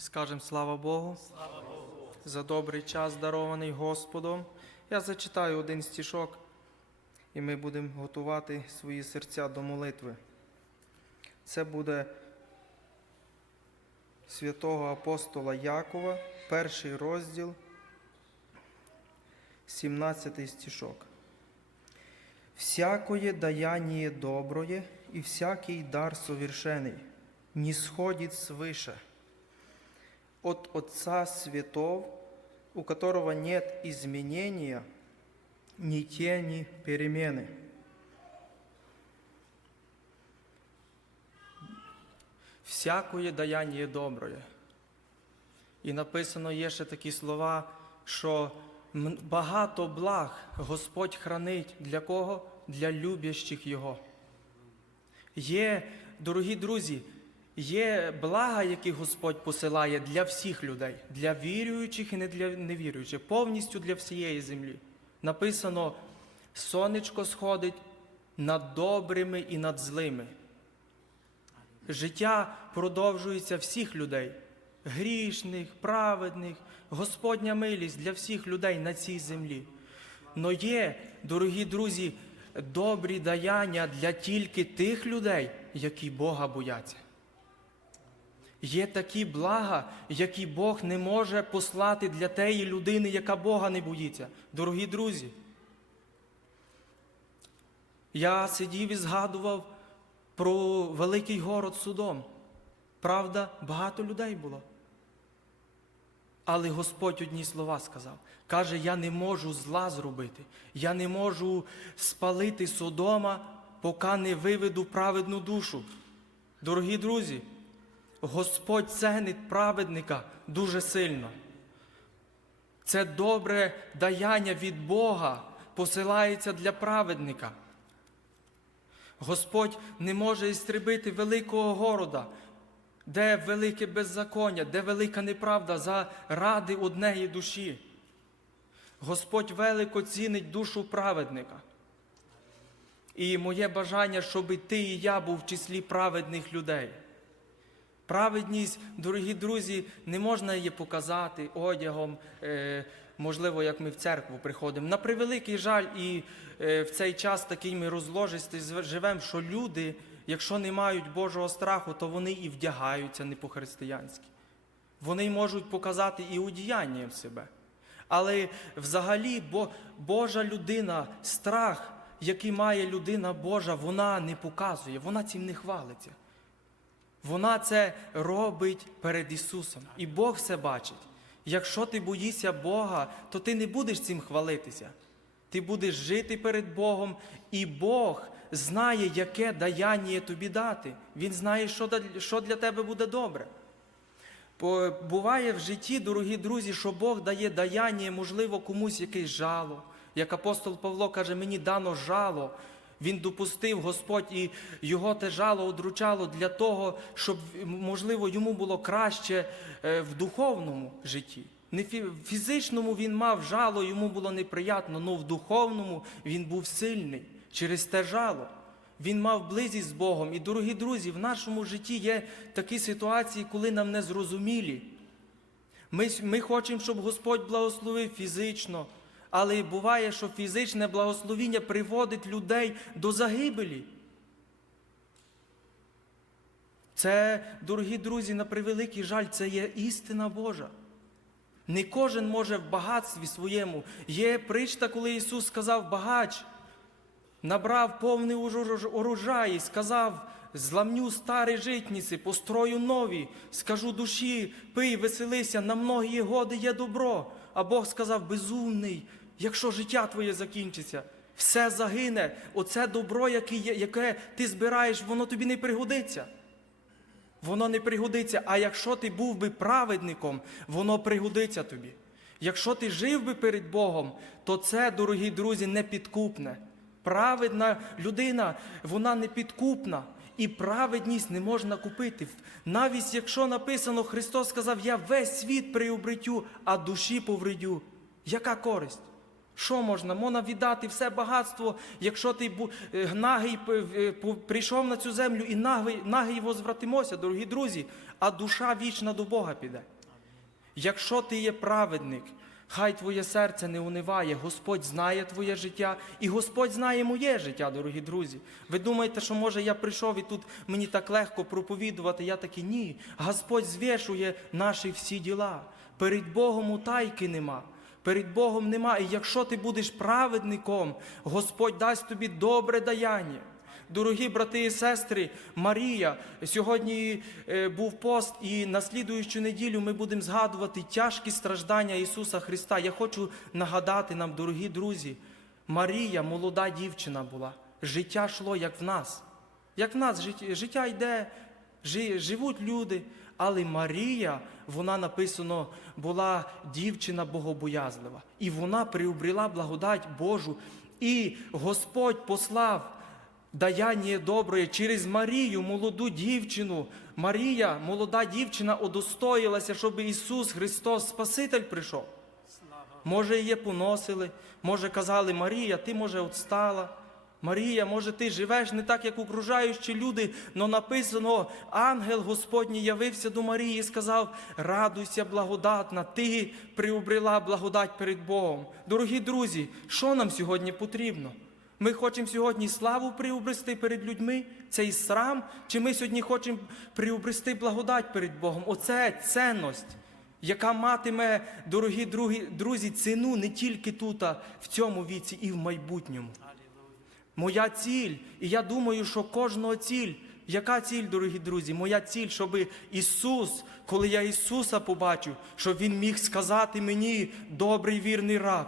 Скажем слава Богу. За добрий час, дарований Господом. Я зачитаю один стішок, і ми будемо готувати свої серця до молитви. Це буде святого апостола Якова, перший розділ, 17 стішок. Всякое даяние доброе и всякий дар совершенный не сходит свыше от Отца Светов, у которого нет изменения, ни тени перемены. Всякое даяние доброе. І написано є ще такі слова, що багато благ Господь хранить для кого? Для любящих Його. Є, дорогі друзі, є блага, які Господь посилає для всіх людей, для віруючих і не для невіруючих, повністю для всієї землі. Написано: сонечко сходить над добрими і над злими. Життя продовжується всіх людей, грішних, праведних, Господня милість для всіх людей на цій землі. Но є, дорогі друзі, добрі даяння для тільки тих людей, які Бога бояться. Є такі блага, які Бог не може послати для тієї людини, яка Бога не боїться. Дорогі друзі, я сидів і згадував про великий город Судом. Правда, багато людей було. Але Господь одні слова сказав. Каже, я не можу зла зробити, я не можу спалити Содома, поки не виведу праведну душу. Дорогі друзі, Господь ценить праведника дуже сильно. Це добре даяння від Бога посилається для праведника. Господь не може істребити великого города, де велике беззаконня, де велика неправда заради однієї душі. Господь велико цінить душу праведника. І моє бажання, щоб ти і я був в числі праведних людей. Праведність, дорогі друзі, не можна її показати одягом, е, можливо, як ми в церкву приходимо. На превеликий жаль, і е, в цей час такий ми розложистий живемо, що люди, якщо не мають Божого страху, то вони і вдягаються не по-християнськи. Вони можуть показати і одіянням себе. Але взагалі Бо- Божа людина, страх, який має людина Божа, вона не показує, вона цим не хвалиться. Вона це робить перед Ісусом. І Бог все бачить. Якщо ти боїшся Бога, то ти не будеш цим хвалитися. Ти будеш жити перед Богом, і Бог знає, яке даяння тобі дати. Він знає, що для тебе буде добре. Буває в житті, дорогі друзі, що Бог дає даяння, можливо, комусь якесь жало. Як апостол Павло каже, мені дано жало. Він допустив Господь і його те жало одручало для того, щоб, можливо, йому було краще е, в духовному житті. Не в фізичному він мав жало, йому було неприятно, але в духовному він був сильний через те жало. Він мав близість з Богом. І, дорогі друзі, в нашому житті є такі ситуації, коли нам не зрозумілі. Ми, ми хочемо, щоб Господь благословив фізично, але буває, що фізичне благословіння приводить людей до загибелі. Це, дорогі друзі, на превеликий жаль, це є істина Божа. Не кожен може в багатстві своєму. Є причта, коли Ісус сказав багач, набрав повний урожай і сказав: зламню старі житниці, построю нові, скажу душі, пий, веселися, на многі годи є добро. А Бог сказав: безумний, якщо життя твоє закінчиться, все загине, оце добро, яке, яке ти збираєш, воно тобі не пригодиться. Воно не пригодиться. А якщо ти був би праведником, воно пригодиться тобі. Якщо ти жив би перед Богом, то це, дорогі друзі, не підкупне. Праведна людина, вона не підкупна. І праведність не можна купити. Навіть якщо написано, Христос сказав, я весь світ приобретю, а душі повредю. Яка користь? Що можна? Можна віддати все багатство, якщо ти е, нагий е, прийшов на цю землю і нагий, нагий возвратимося, дорогі друзі, а душа вічна до Бога піде. Якщо ти є праведник, хай твоє серце не униває. Господь знає твоє життя, і Господь знає моє життя, дорогі друзі. Ви думаєте, що може я прийшов і тут мені так легко проповідувати? Я такий ні. Господь звішує наші всі діла. Перед Богом утайки нема. Перед Богом нема. І якщо ти будеш праведником, Господь дасть тобі добре даяння. Дорогі брати і сестри, Марія, сьогодні е, був пост, і на слідуючу неділю ми будемо згадувати тяжкі страждання Ісуса Христа. Я хочу нагадати нам, дорогі друзі, Марія молода дівчина була. Життя йшло, як в нас. Як в нас життя, життя йде, живуть люди. Але Марія, вона написано, була дівчина богобоязлива. І вона приобрела благодать Божу. І Господь послав даяння добре через Марію, молоду дівчину. Марія, молода дівчина, удостоїлася, щоб Ісус Христос, Спаситель, прийшов. Може, її поносили, може, казали, Марія, ти може отстала. Марія, може, ти живеш не так, як окружаючі люди, але написано, ангел Господній явився до Марії і сказав: радуйся, благодатна, ти приобрела благодать перед Богом. Дорогі друзі, що нам сьогодні потрібно? Ми хочемо сьогодні славу приобрести перед людьми, цей срам, чи ми сьогодні хочемо приобрести благодать перед Богом? Оце цінність яка матиме, дорогі друзі, ціну не тільки тут, а в цьому віці, і в майбутньому. Моя ціль, і я думаю, що кожного ціль. Яка ціль, дорогі друзі? Моя ціль, щоб Ісус, коли я Ісуса побачу, щоб Він міг сказати мені, добрий вірний раб,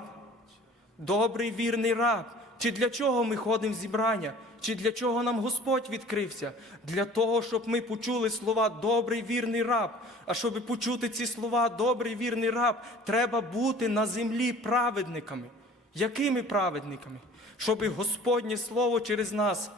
добрий вірний раб. Чи для чого ми ходимо в зібрання? Чи для чого нам Господь відкрився? Для того, щоб ми почули слова добрий вірний раб. А щоб почути ці слова добрий вірний раб, треба бути на землі праведниками. Якими праведниками? Щоб Господнє Слово через нас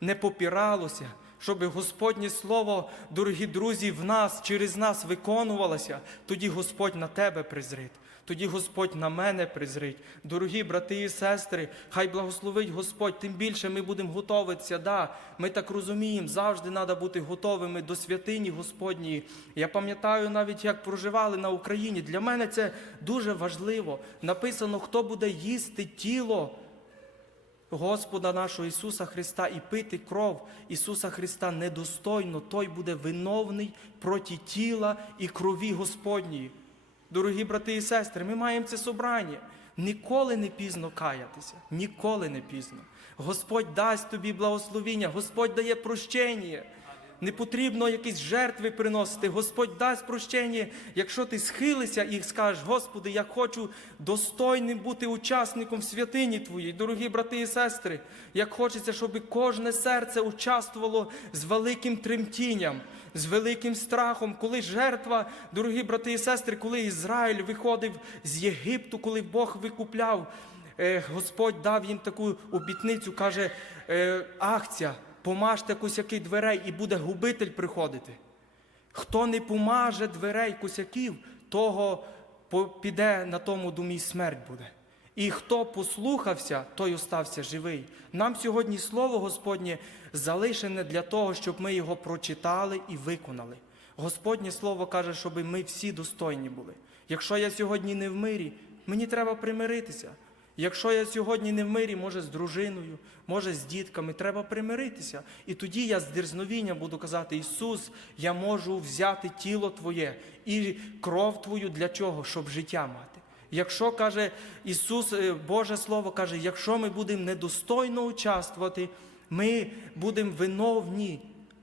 не попіралося, щоб Господнє Слово, дорогі друзі, в нас, через нас виконувалося, тоді Господь на тебе призрить. Тоді Господь на мене призрить. Дорогі брати і сестри, хай благословить Господь, тим більше ми будемо готуватися. Да, ми так розуміємо, завжди треба бути готовими до святині Господньої. Я пам'ятаю навіть, як проживали на Україні. Для мене це дуже важливо. Написано, хто буде їсти тіло. Господа нашого Ісуса Христа і пити кров Ісуса Христа недостойно, той буде виновний проти тіла і крові Господньої. Дорогі брати і сестри, ми маємо це собрання. Ніколи не пізно каятися, ніколи не пізно. Господь дасть тобі благословіння, Господь дає прощення. Не потрібно якісь жертви приносити. Господь дасть прощення, якщо ти схилишся і скажеш, Господи, я хочу достойним бути учасником святині Твоїй. Дорогі брати і сестри, як хочеться, щоб кожне серце участвувало з великим тремтінням, з великим страхом, коли жертва, дорогі брати і сестри, коли Ізраїль виходив з Єгипту, коли Бог викупляв, е, Господь дав їм таку обітницю, каже, е, акція, помажте косяки дверей і буде губитель приходити. Хто не помаже дверей косяків, того піде на тому думі смерть буде. І хто послухався, той остався живий. Нам сьогодні Слово Господнє залишене для того, щоб ми його прочитали і виконали. Господнє Слово каже, щоб ми всі достойні були. Якщо я сьогодні не в мирі, мені треба примиритися. Якщо я сьогодні не в мирі, може з дружиною, може з дітками, треба примиритися. І тоді я з дерзновінням буду казати: Ісус, я можу взяти тіло Твоє і кров Твою для чого? Щоб життя мати. Якщо каже Ісус, е, Боже Слово каже, якщо ми будемо недостойно участвувати, ми будемо виновні.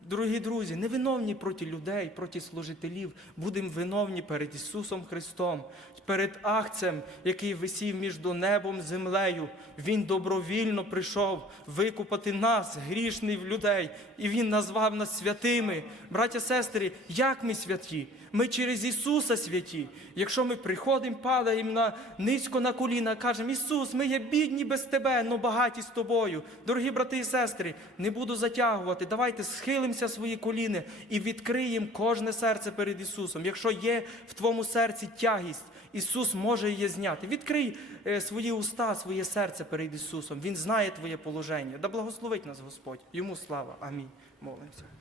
Дорогі друзі, не виновні проти людей, проти служителів, будемо виновні перед Ісусом Христом, перед Ахцем, який висів між небом і землею. Він добровільно прийшов викупати нас, грішних людей, і Він назвав нас святими. Браття, сестри, як ми святі? Ми через Ісуса святі. Якщо ми приходимо, падаємо на низько на коліна, кажемо, Ісус, ми є бідні без Тебе, но багаті з тобою. Дорогі брати і сестри, не буду затягувати. Давайте схилимося. схилимося свої коліни і відкриємо кожне серце перед Ісусом. Якщо є в твоєму серці тягість, Ісус може її зняти. Відкрий е, свої уста, своє серце перед Ісусом. Він знає твоє положення. Да благословить нас Господь. Йому слава. Амінь. Молимося.